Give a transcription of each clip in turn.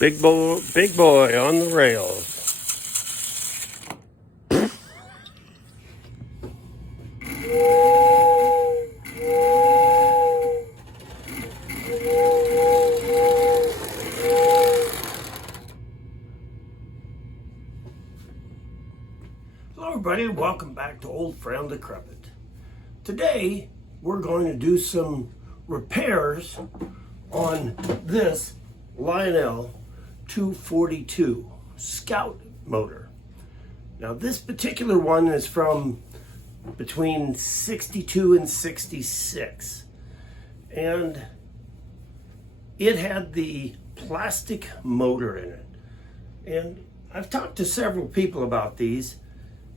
Big boy on the rails. Hello everybody, welcome back to Old Friend Decrepit. Today we're going to do some repairs on this Lionel 242 Scout motor. Now this particular one is from between 62 and 66, and it had the plastic motor in it. And I've talked to several people about these,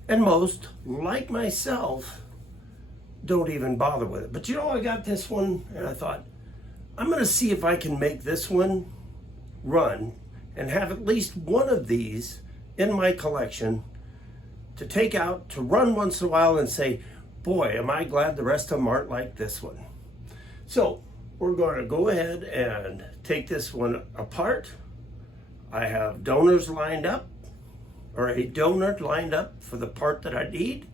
and most, like myself, don't even bother with it. But you know, I got this one and I thought, I'm gonna see if I can make this one run and have at least one of these in my collection to take out, to run once in a while and say, boy, am I glad the rest of them aren't like this one. So we're gonna go ahead and take this one apart. I have donors lined up, or a donor lined up for the part that I need,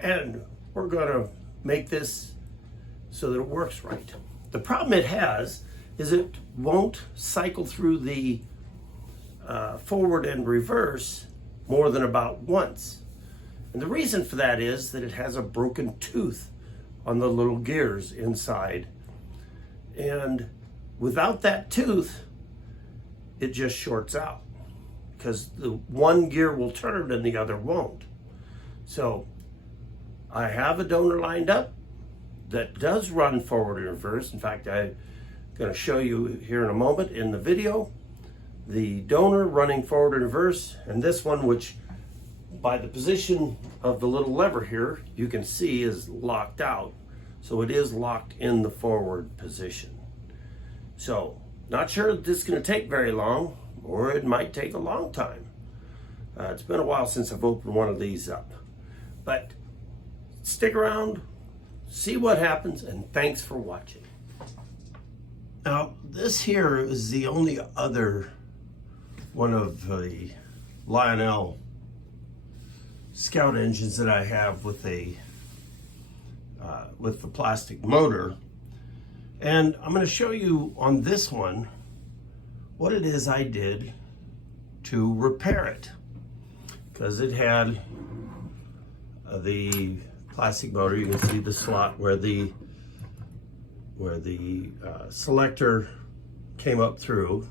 and we're gonna make this so that it works right. The problem it has is it won't cycle through the forward and reverse more than about once. And the reason for that is that it has a broken tooth on the little gears inside. And without that tooth, it just shorts out, because the one gear will turn and the other won't. So I have a donor lined up that does run forward and reverse. In fact, I'm going to show you here in a moment in the video the donor running forward and reverse, and this one, which by the position of the little lever here you can see is locked out, so it is locked in the forward position. So not sure that this is going to take very long, or it might take a long time. It's been a while since I've opened one of these up, but stick around, see what happens, and thanks for watching. Now this here is the only other one of the Lionel Scout engines that I have with the plastic motor, and I'm going to show you on this one what it is I did to repair it, because it had the plastic motor. You can see the slot where the selector came up through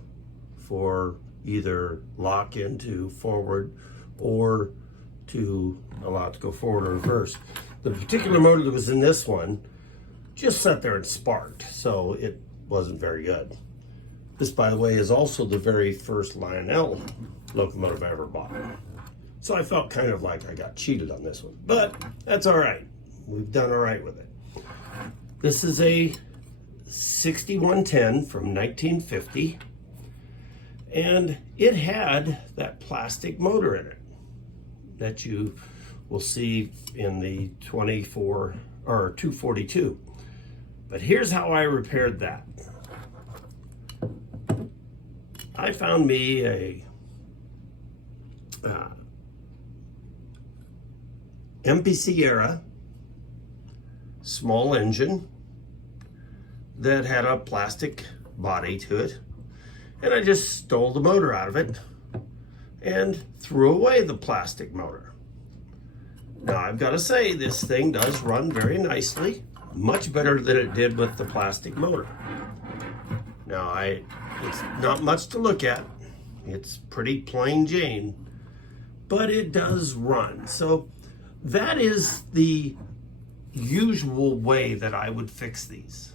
for either lock into forward or to allow it to go forward or reverse. The particular motor that was in this one just sat there and sparked, so it wasn't very good. This, by the way, is also the very first Lionel locomotive I ever bought. So I felt kind of like I got cheated on this one, but that's all right. We've done all right with it. This is a 6110 from 1950, and it had that plastic motor in it that you will see in the 24 or 242. But here's how I repaired that. I found me a MPC era small engine that had a plastic body to it, and I just stole the motor out of it and threw away the plastic motor. Now I've got to say, this thing does run very nicely, much better than it did with the plastic motor. Now it's not much to look at, it's pretty plain Jane, but it does run. So that is the usual way that I would fix these,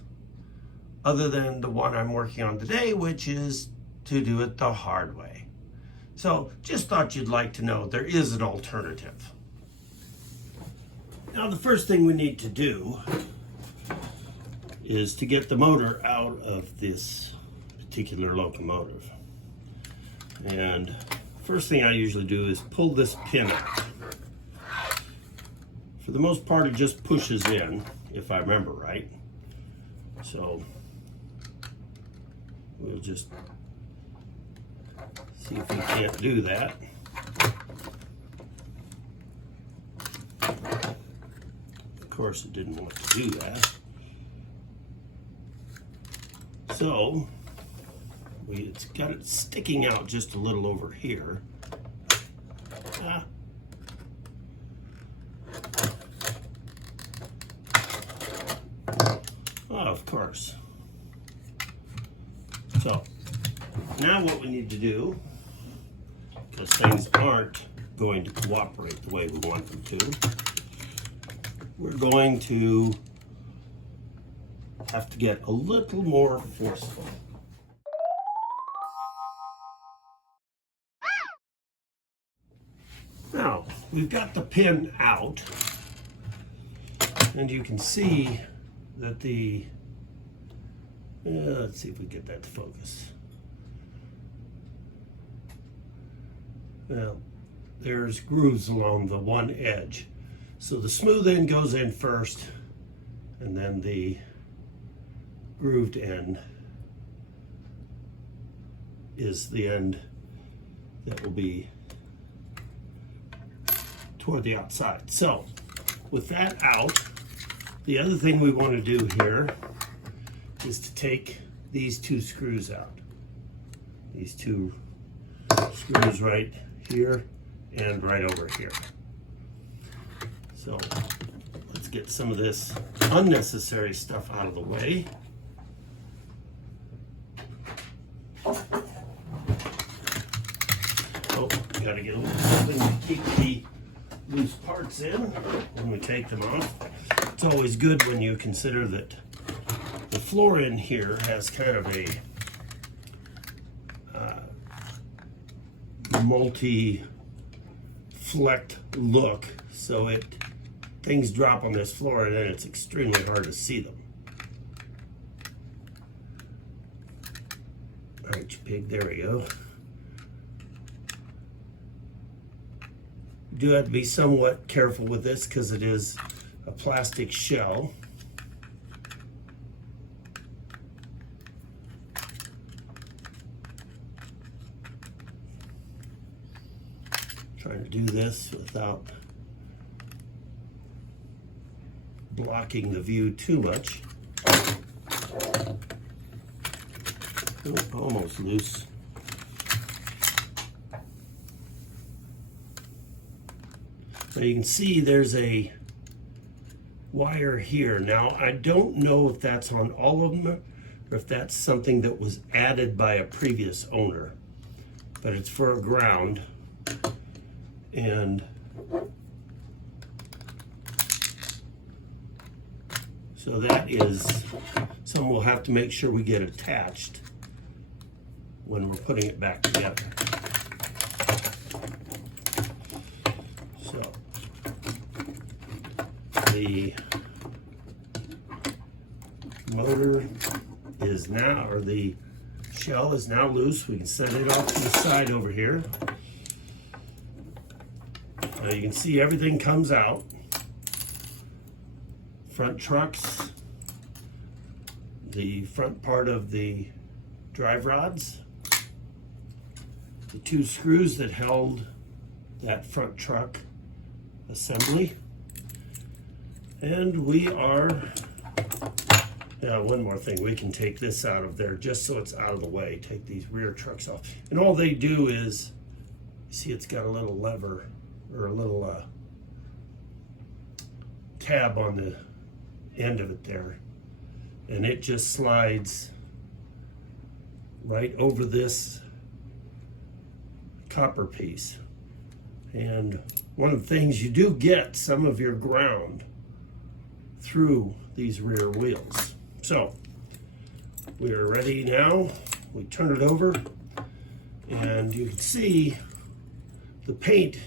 other than the one I'm working on today, which is to do it the hard way. So just thought you'd like to know there is an alternative. Now the first thing we need to do is to get the motor out of this particular locomotive. And first thing I usually do is pull this pin out. For the most part, it just pushes in, if I remember right. So we'll just See if we can't do that. Of course, it didn't want to do that. So, it's got it sticking out just a little over here. Of course. So, now what we need to do, because things aren't going to cooperate the way we want them to, we're going to have to get a little more forceful. Now, we've got the pin out, and you can see that the, let's see if we get that to focus. Well, there's grooves along the one edge. So the smooth end goes in first, and then the grooved end is the end that will be toward the outside. So with that out, the other thing we want to do here is to take these two screws out. These two screws right here and right over here. So let's get some of this unnecessary stuff out of the way. Oh, gotta get a little something to keep the loose parts in when we take them off. It's always good when you consider that the floor in here has kind of a multi-flecked look, so things drop on this floor and then it's extremely hard to see them. All right, you pig, there we go. You do have to be somewhat careful with this because it is a plastic shell. Trying to do this without blocking the view too much. Oh, almost loose. So you can see there's a wire here. Now, I don't know if that's on all of them or if that's something that was added by a previous owner, but it's for a ground. And so that is something we'll have to make sure we get attached when we're putting it back together. So the motor is now, or the shell is now loose. We can set it off to the side over here. Now you can see everything comes out. Front trucks, the front part of the drive rods, the two screws that held that front truck assembly, and we are, one more thing, we can take this out of there just so it's out of the way. Take these rear trucks off, and all they do is, you see it's got a little lever or a little tab on the end of it there, and it just slides right over this copper piece. And one of the things, you do get some of your ground through these rear wheels. So we are ready now. We turn it over and you can see the paint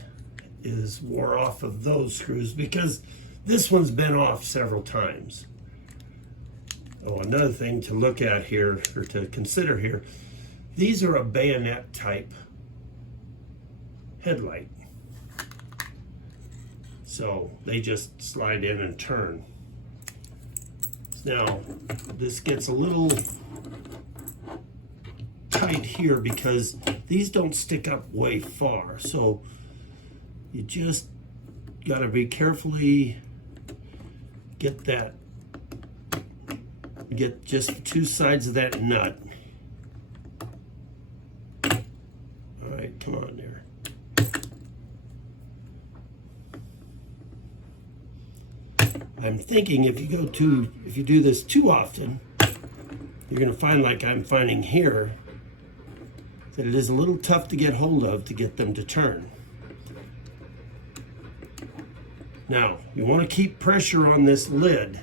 is wore off of those screws because this one's been off several times. Oh, another thing to look at here, or to consider here, these are a bayonet type headlight. So they just slide in and turn. Now, this gets a little tight here because these don't stick up way far. So you just got to be carefully get just 2 sides of that nut. All right, come on there. I'm thinking if you do this too often, you're going to find, like I'm finding here, that it is a little tough to get hold of to get them to turn. Now, you want to keep pressure on this lid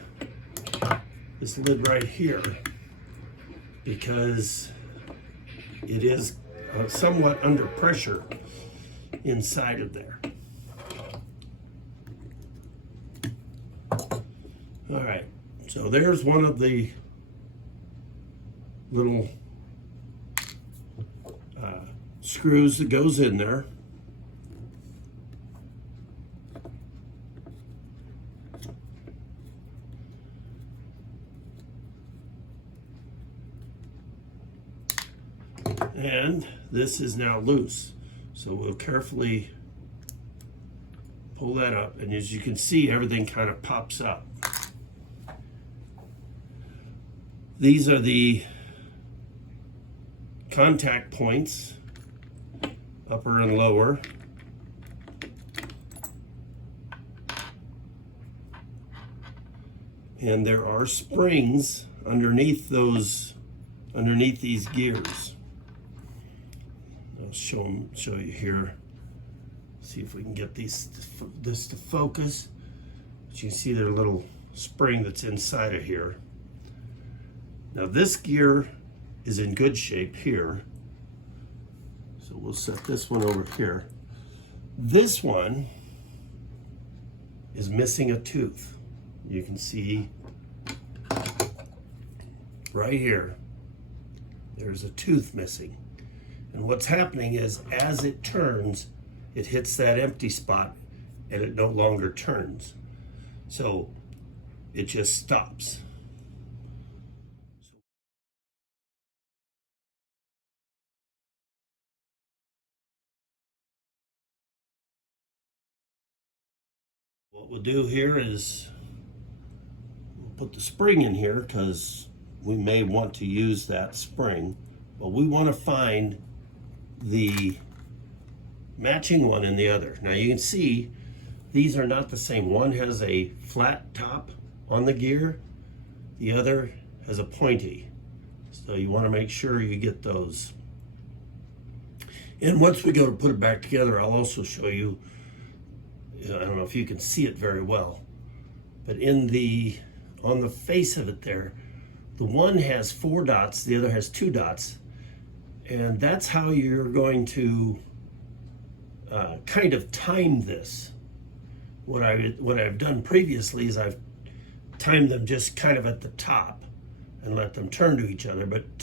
right here, because it is somewhat under pressure inside of there. All right, so there's one of the little screws that goes in there. And this is now loose. So we'll carefully pull that up, and as you can see, everything kind of pops up. These are the contact points, upper and lower. And there are springs underneath these gears. I'll show you here. See if we can get this to focus. But you can see there's a little spring that's inside of here. Now this gear is in good shape here. So we'll set this one over here. This one is missing a tooth. You can see right here, there's a tooth missing. And what's happening is, as it turns, it hits that empty spot and it no longer turns. So it just stops. What we'll do here is we'll put the spring in here because we may want to use that spring, but we want to find the matching one in the other. Now you can see these are not the same. One has a flat top on the gear, the other has a pointy. So you want to make sure you get those. And once we go to put it back together, I'll also show you, I don't know if you can see it very well, but on the face of it there, the one has 4 dots, the other has 2 dots. And that's how you're going to kind of time this. What I've done previously is I've timed them just kind of at the top and let them turn to each other. But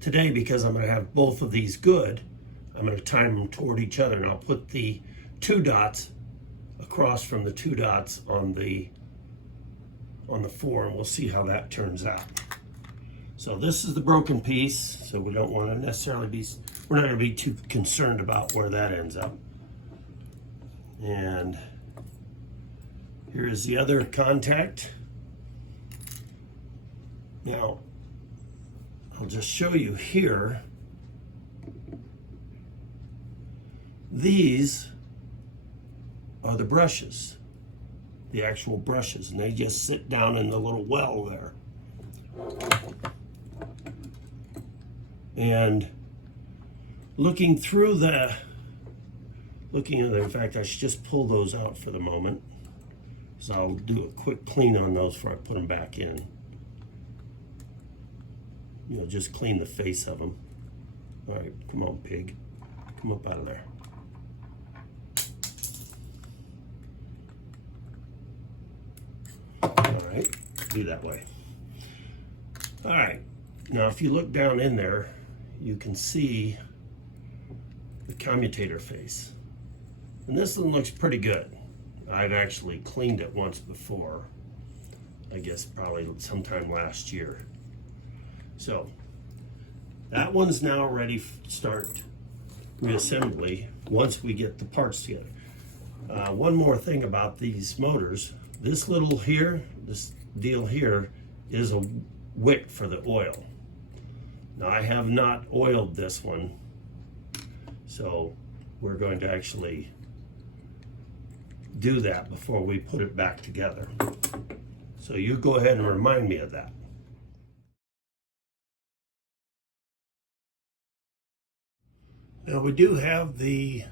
today, because I'm going to have both of these good, I'm going to time them toward each other, and I'll put the 2 dots across from the 2 dots on the 4, and we'll see how that turns out. So this is the broken piece, so we don't want to necessarily we're not going to be too concerned about where that ends up. And here is the other contact. Now, I'll just show you here. These are the brushes, the actual brushes, and they just sit down in the little well there. And looking in fact, I should just pull those out for the moment, so I'll do a quick clean on those before I put them back in. You know, just clean the face of them. All right, come on, pig. Come up out of there. All right, do that way. All right, now if you look down in there, you can see the commutator face. And this one looks pretty good. I've actually cleaned it once before, I guess probably sometime last year. So That one's now ready to start reassembly once we get the parts together. One more thing about these motors. This deal here is a wick for the oil. Now I have not oiled this one, so we're going to actually do that before we put it back together. So you go ahead and remind me of that. Now we do have the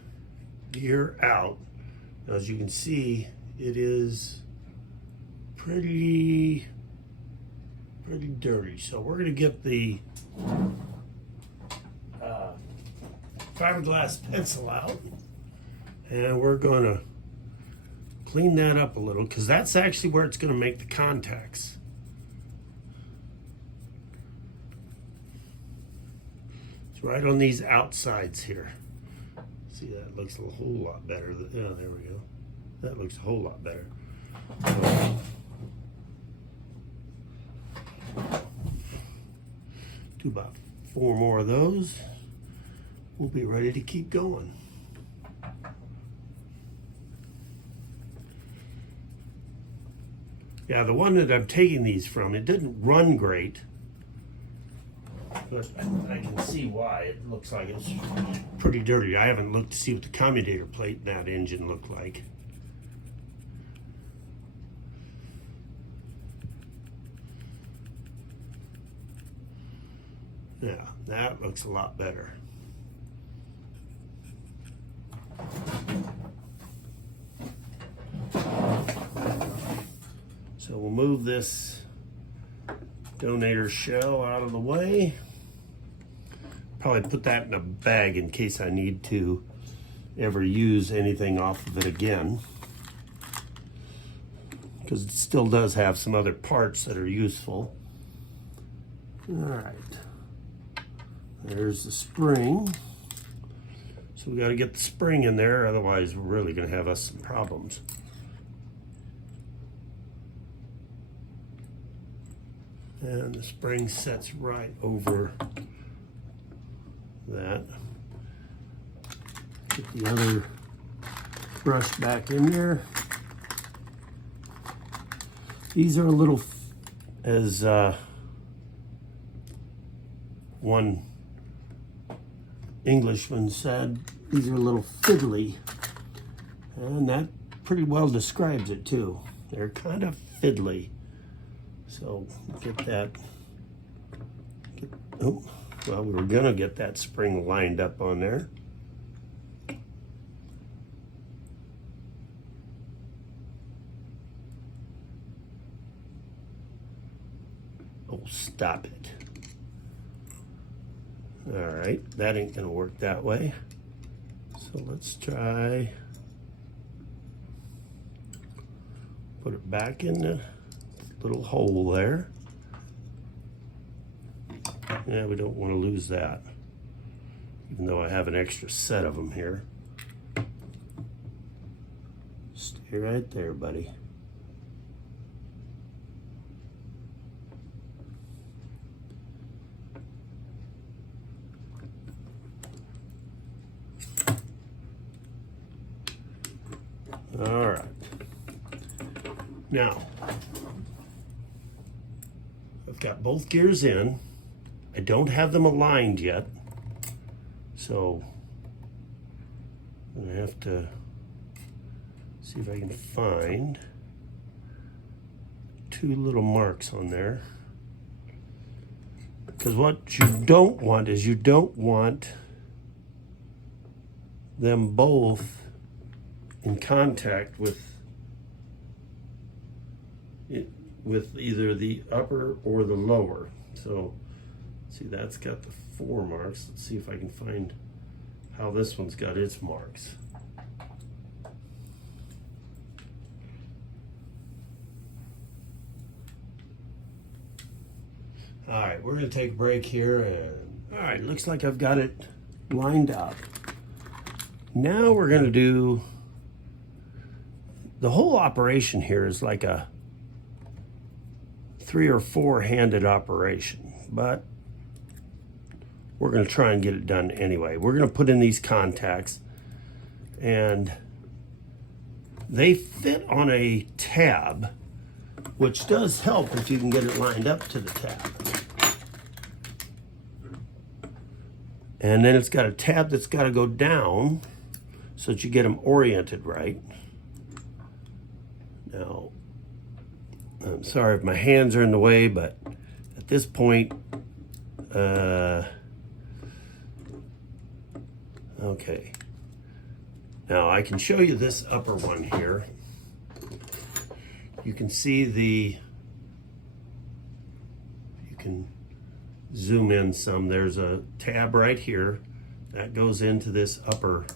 gear out. As you can see, it is pretty dirty. So we're going to get the fiberglass pencil out, and we're going to clean that up a little, because that's actually where it's going to make the contacts. It's right on these outsides here. See, that looks a whole lot better. Yeah, there we go. That looks a whole lot better. Do about 4 more of those. We'll be ready to keep going. Yeah, the one that I'm taking these from, it didn't run great, but I can see why. It looks like it's pretty dirty. I haven't looked to see what the commutator plate in that engine looked like. Yeah, that looks a lot better. So we'll move this donator shell out of the way. Probably put that in a bag in case I need to ever use anything off of it again, because it still does have some other parts that are useful. All right, there's the spring. So we got to get the spring in there, otherwise we're really going to have us some problems. And the spring sets right over that. Get the other brush back in there. These are a little, as one Englishman said, these are a little fiddly. And that pretty well describes it too. They're kind of fiddly. So get that, oh, well, we were gonna get that spring lined up on there. Oh, stop it. All right, that ain't gonna work that way. So let's try, put it back in the little hole there. Yeah, we don't want to lose that, even though I have an extra set of them here. Stay right there, buddy. All right. Now, I've got both gears in. I don't have them aligned yet, so I'm gonna have to see if I can find 2 little marks on there. Because what you don't want is you don't want them both in contact with either the upper or the lower. So see, that's got the 4 marks. Let's see if I can find how this one's got its marks. All right, we're gonna take a break here, and all right, looks like I've got it lined up. Now we're gonna do, the whole operation here is like a 3 or 4 handed operation, but we're going to try and get it done anyway. We're going to put in these contacts, and they fit on a tab, which does help if you can get it lined up to the tab. And then it's got a tab that's got to go down so that you get them oriented right. Now, I'm sorry if my hands are in the way, but at this point, okay. Now I can show you this upper one here. You can see you can zoom in some. There's a tab right here that goes into this upper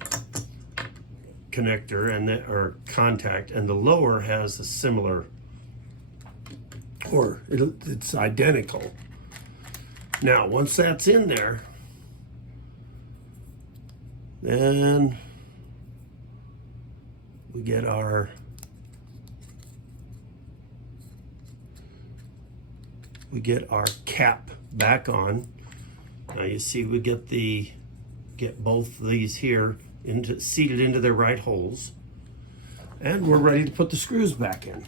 connector or contact, and the lower has a similar, or it's identical. Now, once that's in there, then we get our cap back on. Now you see we get both of these here seated into their right holes, and we're ready to put the screws back in.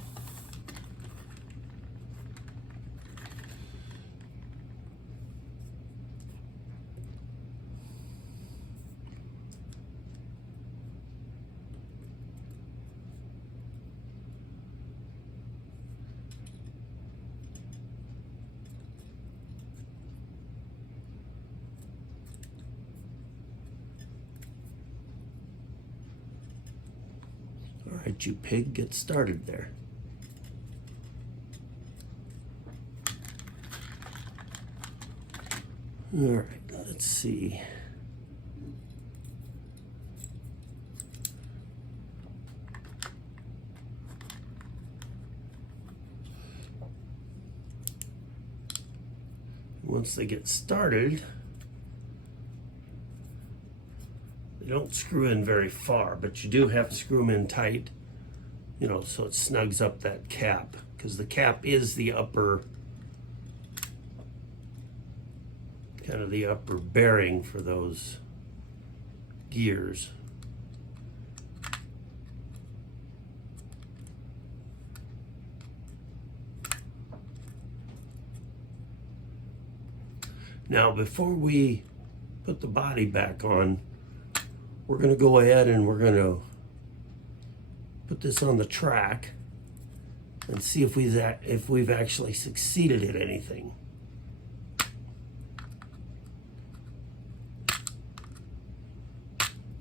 All right, you pig, get started there. All right, let's see. Once they get started, they don't screw in very far, but you do have to screw them in tight, you know, so it snugs up that cap, because the cap is the upper, kind of the upper bearing for those gears. Now, before we put the body back on, we're going to go ahead and we're going to put this on the track and see if we've actually succeeded at anything.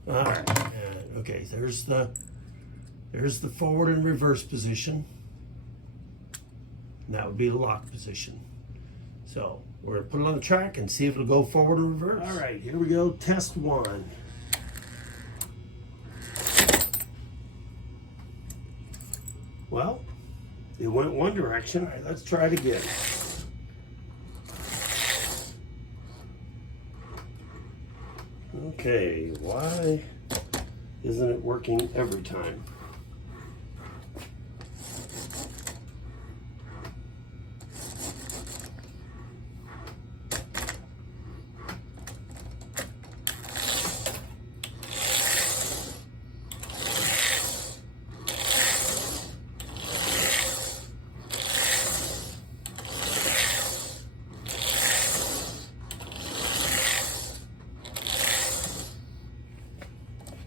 All right, okay, there's the forward and reverse position. And that would be the lock position. So we're gonna put it on the track and see if it'll go forward or reverse. All right, here we go, test one. Well, it went one direction. All right, let's try it again. Okay, why isn't it working every time?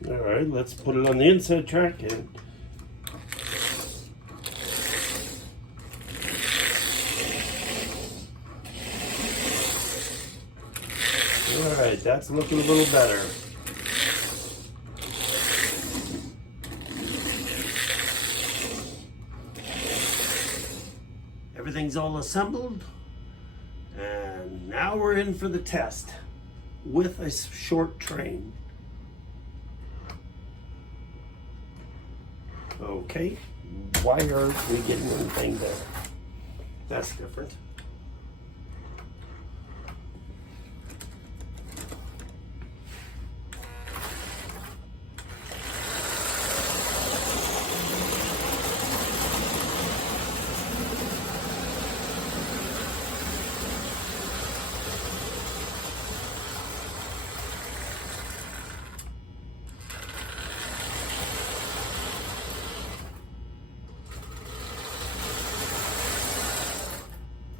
All right, let's put it on the inside track and all right, that's looking a little better. Everything's all assembled, and now we're in for the test with a short train. Okay, why aren't we getting anything there? That's different.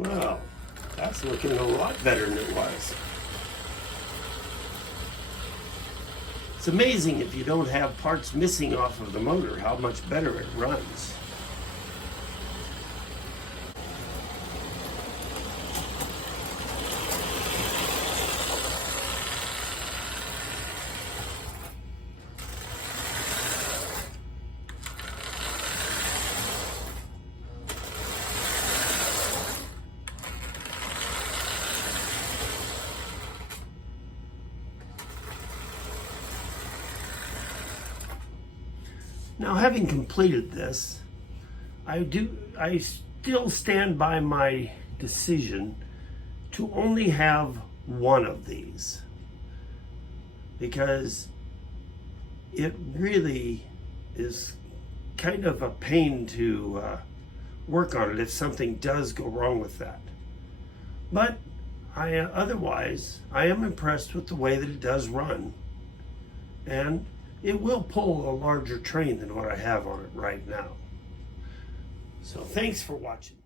Well, that's looking a lot better than it was. It's amazing if you don't have parts missing off of the motor, how much better it runs. Now, having completed this, I still stand by my decision to only have one of these, because it really is kind of a pain to work on it if something does go wrong with that. But otherwise, I am impressed with the way that it does run, and it will pull a larger train than what I have on it right now. So thanks for watching.